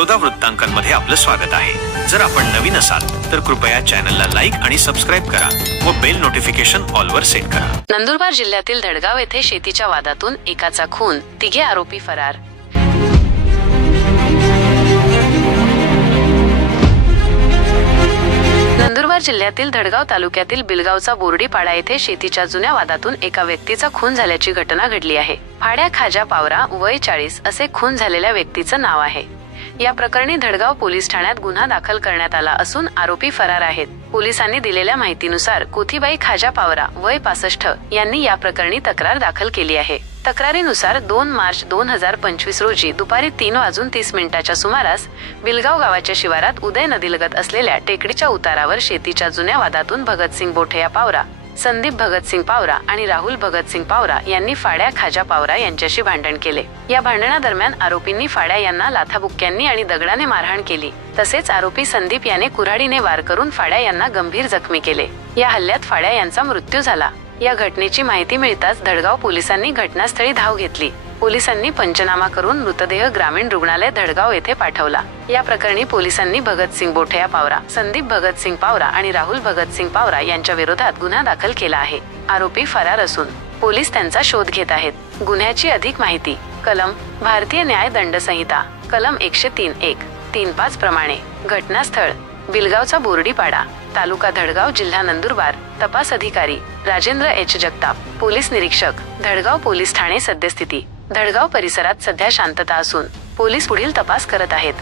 बडोदा वृत्तांकनमध्ये आपलं स्वागत आहे. जर आपण नवीन असाल तर कृपया चॅनलला लाईक आणि सबस्क्राईब करा व बेल नोटिफिकेशन ऑलवर सेट करा. नंदुरबार जिल्ह्यातील धडगाव येथे शेतीच्या वादातून एकाचा खून तिघे आरोपी फरार. नंदुरबार जिल्ह्यातील धडगाव तालुक्यातील बिलगावचा बोर्डीपाडा येथे शेतीच्या जुन्या वादातून एका व्यक्तीचा खून झाल्याची घटना घडली आहे. फाड्या खाजा पावरा वय चाळीस असे खून झालेल्या व्यक्तीचं नाव आहे. या प्रकरणी धडगाव पोलीस ठाण्यात गुन्हा दाखल करण्यात आला असून आरोपी फरार आहेत. पोलिसांनी दिलेल्या माहितीनुसार कोथीबाई खाजा पावरा वय पासष्ट यांनी या प्रकरणी तक्रार दाखल केली आहे. तक्रारीनुसार दोन मार्च दोन हजार पंचवीस रोजी दुपारी तीन वाजून तीस मिनिटाच्या सुमारास बिलगाव गावाच्या शिवारात उदय नदीलगत असलेल्या टेकडीच्या उतारावर शेतीच्या जुन्या वादातून भगतसिंग बोठे या पावरा संदीप भगतसिंग पावरा आणि राहुल भगतसिंग पावरा यांनी फाड्या खाजा पावरा यांच्याशी भांडण केले. या भांडणादरम्यान आरोपींनी फाड्या यांना लाथाबुक्क्यांनी आणि दगडाने मारहाण केली. तसेच आरोपी संदीप याने कुऱ्हाडीने वार करून फाड्या यांना गंभीर जखमी केले. या हल्ल्यात फाड्या यांचा मृत्यू झाला. या घटनेची माहिती मिळताच धडगाव पोलिसांनी घटनास्थळी धाव घेतली. पोलिसांनी पंचनामा करून मृतदेह ग्रामीण रुग्णालय धडगाव येथे पाठवला. या प्रकरणी पोलिसांनी भगतसिंग बोठया पावरा संदीप भगतसिंग पावरा आणि राहुल भगतसिंग पावरा यांच्या विरोधात गुन्हा दाखल केला आहे. आरोपी फरार असून पोलीस त्यांचा शोध घेत आहेत. गुन्ह्याची अधिक माहिती कलम भारतीय न्याय दंड संहिता कलम एकशे तीन एक तीन पाच प्रमाणे घटनास्थळ बिलगावचा बोर्डीपाडा तालुका धडगाव जिल्हा नंदुरबार तपास अधिकारी राजेंद्र एच. जगताप पोलीस निरीक्षक धडगाव पोलीस ठाणे सद्यस्थिती. धडगाव परिसरात सध्या शांतता असून पोलीस पुढील तपास करत आहेत.